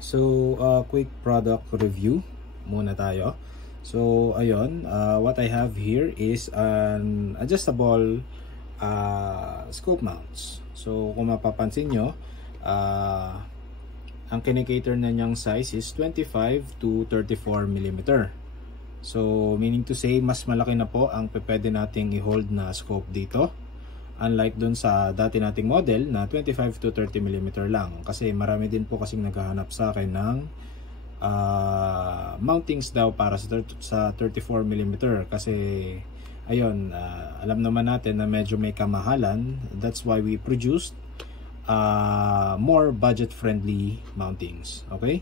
So quick product review muna tayo. So ayun, what I have here is an adjustable scope mounts. So kung mapapansin nyo, ang kinikater na niyang size is 25 to 34 mm. So meaning to say, mas malaki na po ang pwede nating i-hold na scope dito. Unlike dun sa dati nating model na 25 to 30 mm lang. Kasi marami din po kasing naghahanap sa akin ng mountings daw para sa 34 mm. Kasi ayun, alam naman natin na medyo may kamahalan. That's why we produced more budget friendly mountings. Okay?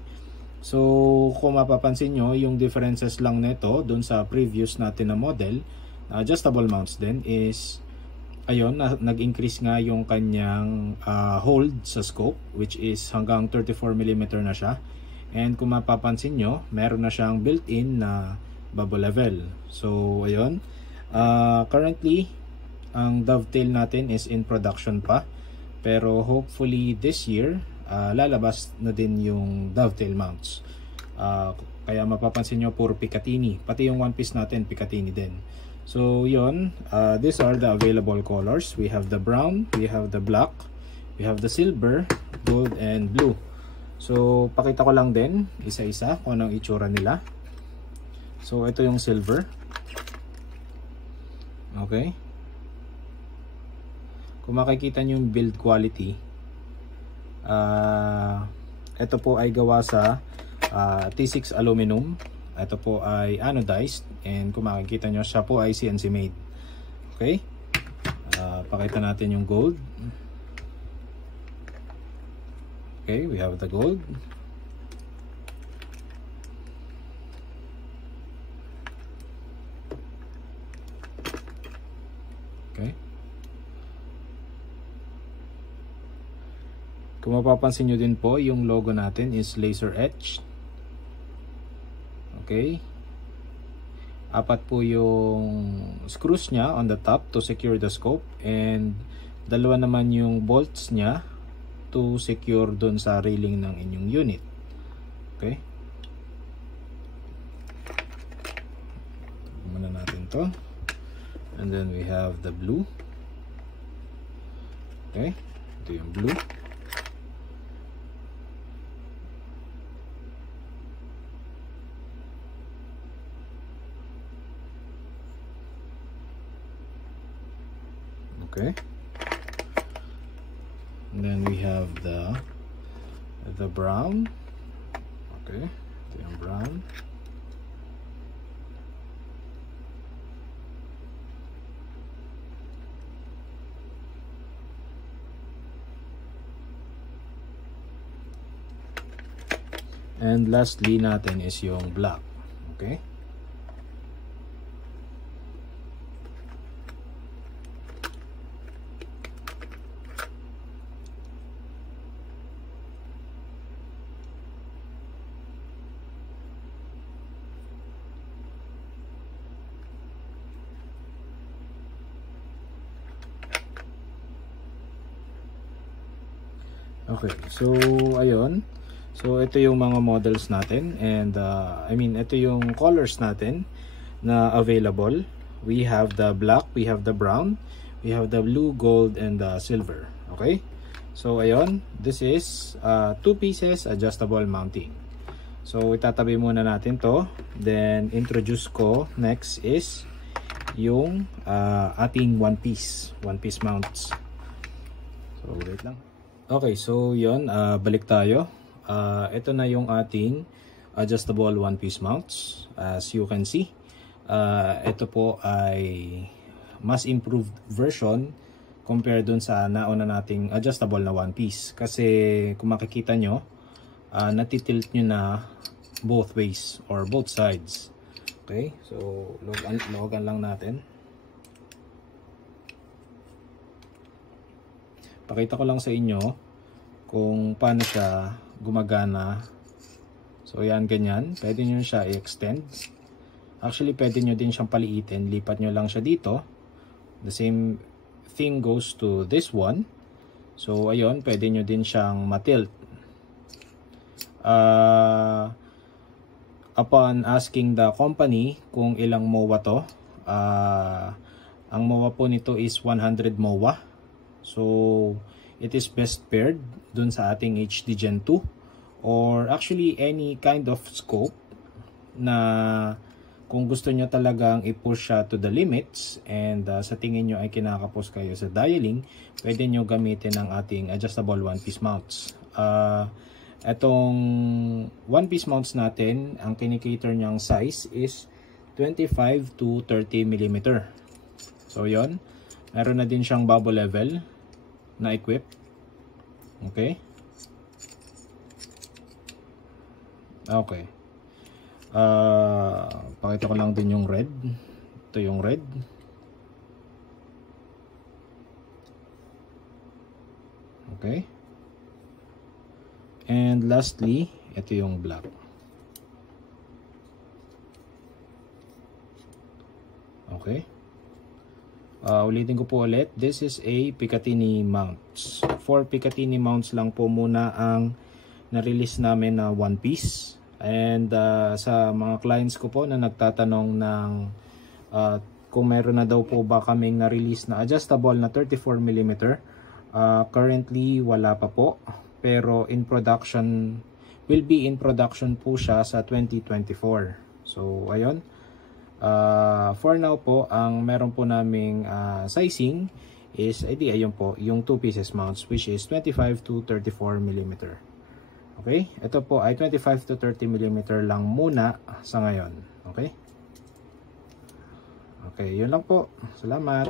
So kung mapapansin nyo, yung differences lang nito dun sa previous natin na model, adjustable mounts din, is ayun, nag-increase nga yung kanyang hold sa scope, which is hanggang 34 mm na siya. And kung mapapansin nyo, meron na siyang built-in na bubble level. So ayun, currently ang dovetail natin is in production pa, pero hopefully this year lalabas na din yung dovetail mounts. Kaya mapapansin nyo, puro Picatinny, pati yung one piece natin Picatinny din. So yun, these are the available colors. We have the brown, we have the black, we have the silver, gold, and blue. So pakita ko lang din isa-isa kung anong itsura nila. So ito yung silver. Okay, kung makikita nyo yung build quality, ito po ay gawa sa T6 aluminum. Ito po ay anodized, and kung makikita nyo, siya po ay CNC made. Okay, pakita natin yung gold. Okay, we have the gold. Okay, kung mapapansin nyo din po, yung logo natin is laser etched. Okay, apat po yung screws niya on the top to secure the scope, and dalawa naman yung bolts niya to secure dun sa railing ng inyong unit. Okay, muna natin to, and then we have the blue. Okay, ito yung blue. Okay, and then we have the brown. Okay, ito yung brown. And lastly natin is yung black. Okay, okay, so ayun. So ito yung mga models natin, and ito yung colors natin na available. We have the black, we have the brown, we have the blue, gold, and the silver. Okay, so ayun, this is 2 pieces adjustable mounting. So itatabi muna natin to, then introduce ko next is yung ating one piece mounts. So wait lang. Okay, so yun, balik tayo. Ito na yung ating adjustable one piece mounts. As you can see, ito po ay mas improved version compared dun sa nauna nating adjustable na one piece. Kasi kung makikita nyo, natitilt nyo na both ways or both sides. Okay, so logan lang natin. Pakita ko lang sa inyo kung paano siya gumagana. So yan, ganyan. Pwede nyo siya i-extend. Actually, pwede nyo din siyang paliitin. Lipat nyo lang siya dito. The same thing goes to this one. So ayun, pwede nyo din siyang matilt. Upon asking the company kung ilang MOA to, ang MOA po nito is 100 MOA. So it is best paired dun sa ating HD Gen 2 or actually any kind of scope na kung gusto nyo talagang i-push siya to the limits and sa tingin nyo ay kinakapos kayo sa dialing, pwede nyo gamitin ang ating adjustable one-piece mounts. Itong one-piece mounts natin, ang kinikater niyang size is 25 to 30 mm. So yon, meron na din siyang bubble level na equip. Okay. Okay. Pakita ko lang din yung red. Ito yung red. Okay. And lastly, ito yung black. Okay. Ulitin ko po ulit. This is a Picatinny mounts. 4 Picatinny mounts lang po muna ang na-release namin na one piece. And sa mga clients ko po na nagtatanong ng kung meron na daw po ba kaming na-release na adjustable na 34mm, currently wala pa po. Pero in production, will be in production po siya sa 2024. So ayun, for now po, ang meron po naming sizing is, ayun po, yung 2 pieces mounts, which is 25 to 34mm. Okay, ito po ay 25 to 30mm lang muna sa ngayon. Okay, okay, yun lang po. Salamat.